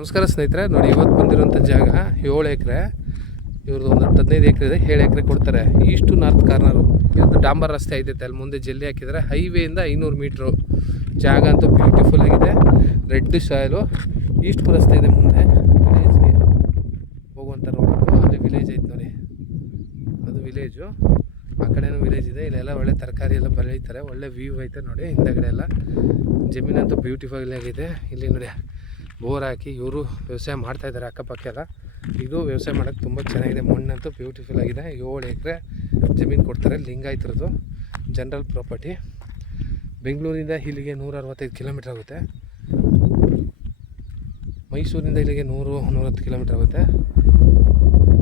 ನಮಸ್ಕಾರ ಸ್ನೇಹಿತರೆ, ನೋಡಿ ಇವತ್ತು ಬಂದಿರುವಂಥ ಜಾಗ 7 ಎಕರೆ. ಇವ್ರದ್ದು ಒಂದು 15 ಎಕರೆ ಇದೆ, 7 ಎಕರೆ ಕೊಡ್ತಾರೆ. East north corner. ಇದು ಡಾಂಬರ್ ರಸ್ತೆ ಐತೈತೆ, ಅಲ್ಲಿ ಮುಂದೆ ಜಲ್ಲಿ ಹಾಕಿದರೆ ಹೈವೇಯಿಂದ 500 ಮೀಟ್ರು. ಜಾಗ ಅಂತೂ ಬ್ಯೂಟಿಫುಲ್ ಆಗಿದೆ. Red soil. ಈಸ್ಟ್ ರಸ್ತೆ ಇದೆ ಮುಂದೆ ವಿಲೇಜ್ಗೆ ಹೋಗುವಂಥ ರೋಡ್. ಅಲ್ಲಿ ವಿಲೇಜ್ ಐತೆ ನೋಡಿ, ಅದು ವಿಲೇಜು. ಆ ಕಡೆನೂ ವಿಲೇಜ್ ಇದೆ. ಇಲ್ಲೆಲ್ಲ ಒಳ್ಳೆ ತರಕಾರಿ ಎಲ್ಲ ಬೆಳೀತಾರೆ. ಒಳ್ಳೆ ವ್ಯೂ ಐತೆ ನೋಡಿ ಹಿಂದೆಗಡೆ ಎಲ್ಲ. ಜಮೀನಂತೂ ಬ್ಯೂಟಿಫುಲ್ ಆಗಿದೆ. ಇಲ್ಲಿ ನೋಡಿ ಬೋರ್ ಹಾಕಿ ಇವರು ವ್ಯವಸಾಯ ಮಾಡ್ತಾಯಿದ್ದಾರೆ ಅಕ್ಕಪಕ್ಕ ಎಲ್ಲ. ಇದು ವ್ಯವಸಾಯ ಮಾಡೋಕ್ಕೆ ತುಂಬ ಚೆನ್ನಾಗಿದೆ. ಮಣ್ಣಂತೂ ಬ್ಯೂಟಿಫುಲ್ ಆಗಿದೆ. 7 ಎಕರೆ ಜಮೀನು ಕೊಡ್ತಾರೆ. ಲಿಂಗಾಯತ್ರದ್ದು ಜನರಲ್ ಪ್ರಾಪರ್ಟಿ. ಬೆಂಗಳೂರಿಂದ ಇಲ್ಲಿಗೆ 165 ಕಿಲೋಮೀಟ್ರ್ ಆಗುತ್ತೆ. ಮೈಸೂರಿಂದ ಇಲ್ಲಿಗೆ 100-110 ಕಿಲೋಮೀಟ್ರ್ ಆಗುತ್ತೆ.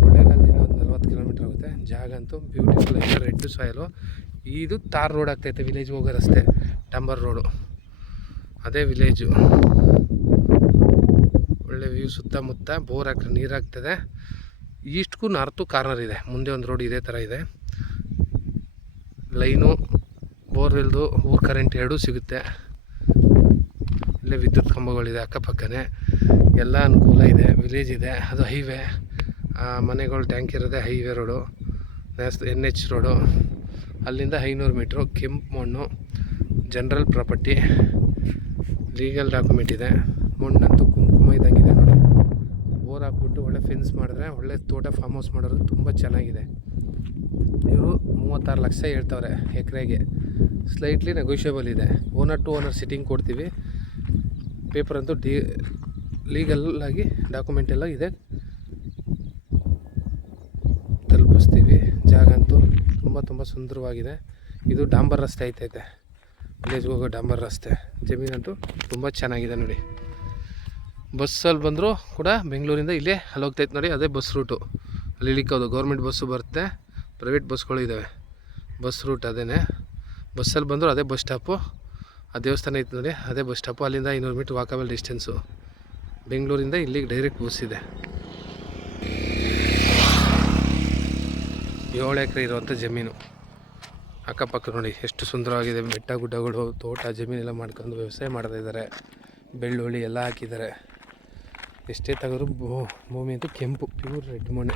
ಕೊಳ್ಳೇಗಾಲದಿಂದ ಒಂದು 40 ಕಿಲೋಮೀಟ್ರ್ ಆಗುತ್ತೆ. ಜಾಗ ಅಂತೂ ಬ್ಯೂಟಿಫುಲ್ ಆಗಿದೆ. Red soil. ಇದು ತಾರ್ ರೋಡ್ ಆಗ್ತೈತೆ, ವಿಲೇಜ್ ಹೋಗೋ ರಸ್ತೆ ಡಂಬರ್ ರೋಡು. ಅದೇ ವಿಲೇಜು. ಒಳ್ಳೆ ವ್ಯೂ, ಸುತ್ತಮುತ್ತ ಬೋರ್ ಹಾಕಿ ನೀರು ಆಗ್ತದೆ. ಈಸ್ಟ್ಗೂ ನಾರ್ತು ಕಾರ್ನರ್ ಇದೆ. ಮುಂದೆ ಒಂದು ರೋಡ್ ಇದೇ ಥರ ಇದೆ. ಲೈನು, ಬೋರ್ವೆಲ್ದು, ಊರು ಕರೆಂಟ್ ಎರಡೂ ಸಿಗುತ್ತೆ. ಇಲ್ಲೇ ವಿದ್ಯುತ್ ಕಂಬಗಳಿದೆ ಅಕ್ಕಪಕ್ಕನೇ. ಎಲ್ಲ ಅನುಕೂಲ ಇದೆ. ವಿಲೇಜ್ ಇದೆ, ಅದು ಹೈವೇ. ಮನೆಗಳು ಟ್ಯಾಂಕ್ ಇರೋದೆ ಹೈವೇ ರೋಡು, NH ರೋಡು. ಅಲ್ಲಿಂದ 500 ಮೀಟ್ರು. ಕೆಂಪು ಮಣ್ಣು, ಜನರಲ್ ಪ್ರಾಪರ್ಟಿ, ಲೀಗಲ್ ಡಾಕ್ಯುಮೆಂಟ್ ಇದೆ. ಮಣ್ಣಂತೂ ಕುಂಕುಮ ಇದ್ದಂಗಿದೆ ನೋಡಿ. ಬೋರ್ ಹಾಕ್ಬಿಟ್ಟು ಒಳ್ಳೆ ಫೆನ್ಸ್ ಮಾಡಿದ್ರೆ ಒಳ್ಳೆ ತೋಟ ಫಾರ್ಮ್ ಹೌಸ್ ಮಾಡೋದು ತುಂಬ ಚೆನ್ನಾಗಿದೆ. ಇವರು 36 ಲಕ್ಷ ಹೇಳ್ತವ್ರೆ ಎಕರೆಗೆ. ಸ್ಲೈಟ್ಲಿ ನೆಗೋಷಿಯಬಲ್ ಇದೆ. ಓನರ್ ಟು ಓನರ್ ಸಿಟ್ಟಿಂಗ್ ಕೊಡ್ತೀವಿ. ಪೇಪರ್ ಅಂತೂ ಲೀಗಲ್ಲಾಗಿ ಡಾಕ್ಯುಮೆಂಟ್ ಎಲ್ಲ ಇದೆ, ತಲುಪಿಸ್ತೀವಿ. ಜಾಗ ಅಂತೂ ತುಂಬ ಸುಂದರವಾಗಿದೆ. ಇದು ಡಾಂಬರ್ ರಸ್ತೆ ಐತೈತೆ, ವಿಲೇಜ್ಗೆ ಹೋಗೋ ಡಾಂಬರ್ ರಸ್ತೆ. ಜಮೀನಂತೂ ತುಂಬ ಚೆನ್ನಾಗಿದೆ ನೋಡಿ. ಬಸ್ಸಲ್ಲಿ ಬಂದರೂ ಕೂಡ ಬೆಂಗಳೂರಿಂದ ಇಲ್ಲೇ ಅಲ್ಲಿ ಹೋಗ್ತೈತೆ ನೋಡಿ. ಅದೇ ಬಸ್ ರೂಟು. ಅಲ್ಲಿ ಇಳಿಕೋದು. ಗೌರ್ಮೆಂಟ್ ಬಸ್ಸು ಬರುತ್ತೆ, ಪ್ರೈವೇಟ್ ಬಸ್ಗಳು ಇದ್ದಾವೆ. ಬಸ್ ರೂಟ್ ಅದೇ. ಬಸ್ಸಲ್ಲಿ ಬಂದರೂ ಅದೇ ಬಸ್ ಸ್ಟಾಪು. ಆ ದೇವಸ್ಥಾನ ಐತೆ ನೋಡಿ, ಅದೇ ಬಸ್ ಸ್ಟಾಪು. ಅಲ್ಲಿಂದ 500 ಮೀಟ್ರ್ ವಾಕಬಲ್ ಡಿಸ್ಟೆನ್ಸು. ಬೆಂಗಳೂರಿಂದ ಇಲ್ಲಿಗೆ ಡೈರೆಕ್ಟ್ ಬಸ್ ಇದೆ. 7 ಎಕರೆ ಇರುವಂಥ ಜಮೀನು. ಅಕ್ಕಪಕ್ಕ ನೋಡಿ ಎಷ್ಟು ಸುಂದರವಾಗಿದೆ. ಬೆಟ್ಟ ಗುಡ್ಡಗಳು, ತೋಟ, ಜಮೀನೆಲ್ಲ ಮಾಡ್ಕೊಂಡು ವ್ಯವಸಾಯ ಮಾಡ್ತಾಯಿದ್ದಾರೆ. ಬೆಳ್ಳುಳ್ಳಿ ಎಲ್ಲ ಹಾಕಿದ್ದಾರೆ. ಎಷ್ಟೇ ತೆಗೆದ್ರು ಭೂಮಿ ಅಂತೂ ಕೆಂಪು, ಪ್ಯೂರ್ ರೆಡ್ ಮಣ್ಣೆ.